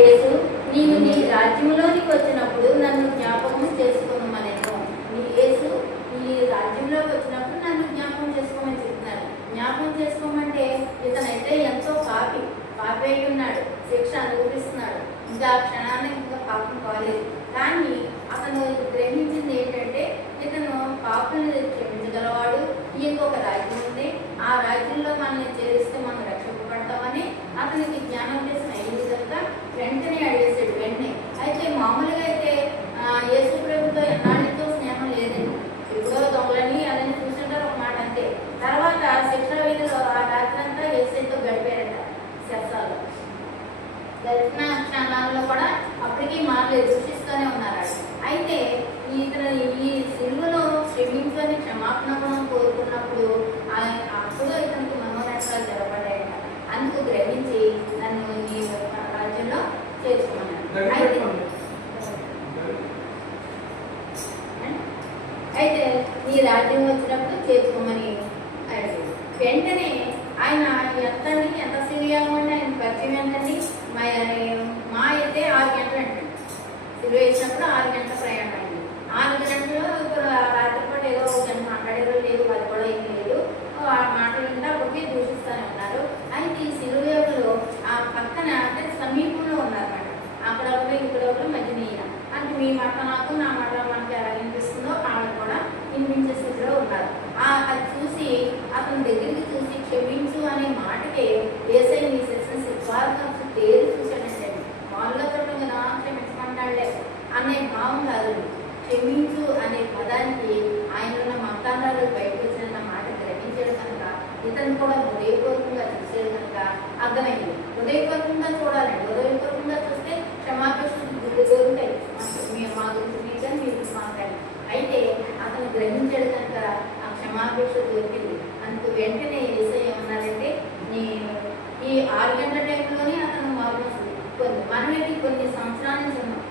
యేసు, నీవు నీ రాజ్యంలోనికి వచ్చినప్పుడు నన్ను జ్ఞాపకం చేసుకోమనేమో. యేసు ఈ రాజ్యంలోకి వచ్చినప్పుడు నన్ను జ్ఞాపకం చేసుకోమని చెప్తున్నారు. జ్ఞాపకం చేసుకోమంటే ఇతనైతే ఎంతో పాపి అయి ఉన్నాడు, శిక్ష అనుభవిస్తున్నాడు, ఇంకా క్షణాన్ని ఇంకా పాపం కాలేదు. కానీ అతను గ్రహించింది ఏంటంటే ఇతను పాపలను క్షమించగలవాడు, ఇంకొక రాజ్యం ఉంది, ఆ రాజ్యంలో మనల్ని చేరిస్తే మనం రక్షింపబడతామని అతనికి జ్ఞానోదేశం అయింది కనుక వెంటనే అడిగేసాడు. వెంటనే అయితే మామూలుగా అయితే యేసు ప్రభుతో ఎన్నాళ్ళతో స్నేహం లేదండి, ఎప్పుడో దొంగలని అదని చూసింటారు ఒక మాట అంతే. తర్వాత శిక్ష వీధిలో ఆ రాత్రి అంతా యేసుతో గడిపారట శస్సాలు. దర్శన క్షణాలలో కూడా అప్పటికీ మాటలు దూషిస్తూనే ఉన్నారు. అయితే ఇతను ఈ సిలువలో క్షమించని క్షమాపణ గుణం కోరుకున్నప్పుడు అప్పుడు ఇతనికి మనోనేత్రాలు తెరపడ్డాయట. అందుకు గ్రహించి నన్ను ఈ రాజ్యంలో చేర్చుకున్నాను. అయితే నీ రాజ్యం వచ్చినప్పుడు చేర్చుకోమని అడిగాడు. వెంటనే ఆయన ఎంత సిలువగా ఉండి ఆయన పరిచయం ఏంటండి, మా అయితే 6 గంటలు అంటండి. సిలువ వేసినప్పుడు 6 గంటల ప్రయాణం అయింది. 4 గంటలు ఇప్పుడు రాత్రిపాటు ఏదో 1 గంట మాట్లాడేదో లేదు, అది కూడా ఏం లేదు. ఆ మాటలు వింటే అప్పటికే దూషిస్తూనే ఉన్నారు. అయితే ఈ సిలువలో ఆ పక్కన అంటే సమీపంలో ఉన్నారన్నమాట. అక్కడ ఒకరు ఇక్కడ ఒకరు మధ్యన ఈయన అంటే మీ మాట నాకు నా మాట మనకి ఎలా వినిపిస్తుందో వాళ్ళు కూడా వినిపించే స్థితిలో ఉన్నారు. అది చూసి అతని దగ్గరికి చూసి క్షమించు అనే మాటకే యేసయ్య నీ శిక్షణ సిద్ధార్థం పేరు చూశాడంటే వాళ్ళలో చూడటం కదా క్షమించమంటాడులే అనే భావం కాదు. క్షమించు అనే పదానికి ఆయన ఉన్న మతాండాలు బయటకు వచ్చిన మాట గ్రహించాడు కనుక ఇతను కూడా హృదయపూర్వకంగా చూసాడు కనుక అర్థమైంది. హృదయపూర్వకంగా చూడాలండి, హృదయపూర్వకంగా చూస్తే క్షమాపేక్షలు దొరుకుతాయి. మా గురించి మీకని మీరు మాట్లాడి అయితే అతను గ్రహించాడు కనుక ఆ క్షమాపేక్ష దొరికింది. అందుకు వెంటనే యేసయ్య ఏమన్నారంటే నేను ఈ 6 గంటల టైంలోనే అతను మార్పు పొంది మనమేది కొన్ని సంవత్సరాల నుంచి ఉన్నాం.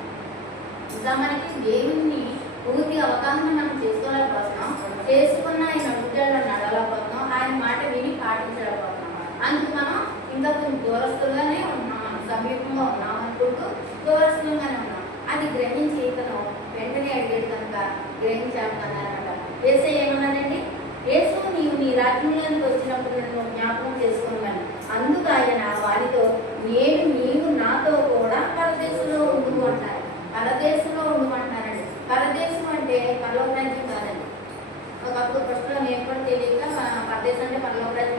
ఇంకా మనకి దేవుని పూర్తి అవగాహన మనం చేసుకోలేకపోతున్నాం, చేసుకున్న ఆయన అడుగుజాడలో నడవలేకపోతున్నాం, ఆయన మాట విని పాటించలేకపోతున్నాం. అందుకు మనం ఇంకా కొంచెం దూరస్తులుగానే ఉన్నాం, మనం సమీపంగా ఉన్నాం అనుకుంటూ దూరస్తులుగానే ఉన్నాం. అది గ్రహించి ఇతను వెంటనే అడిగాడు కనుక గ్రహించాలన్నారన్నమాట. యేసయ్య ఏమన్నాడండి, యేసు నీవు నీ రాజ్యంలోనికి వచ్చినప్పుడు నన్ను జ్ఞాపకం చేసుకున్నాను. అందుకు ఆయన వారితో నీవు నాతో కూడా పరదేశంలో ఉండు అంటారు. పరదేశంలో ఉండమంటున్నారండి. పరదేశం అంటే పరలోక రాజ్యం కాదండి. ఒకప్పుడు ఫస్ట్లో నేను కూడా తెలియక పరదేశం అంటే పరలోక రాజ్యం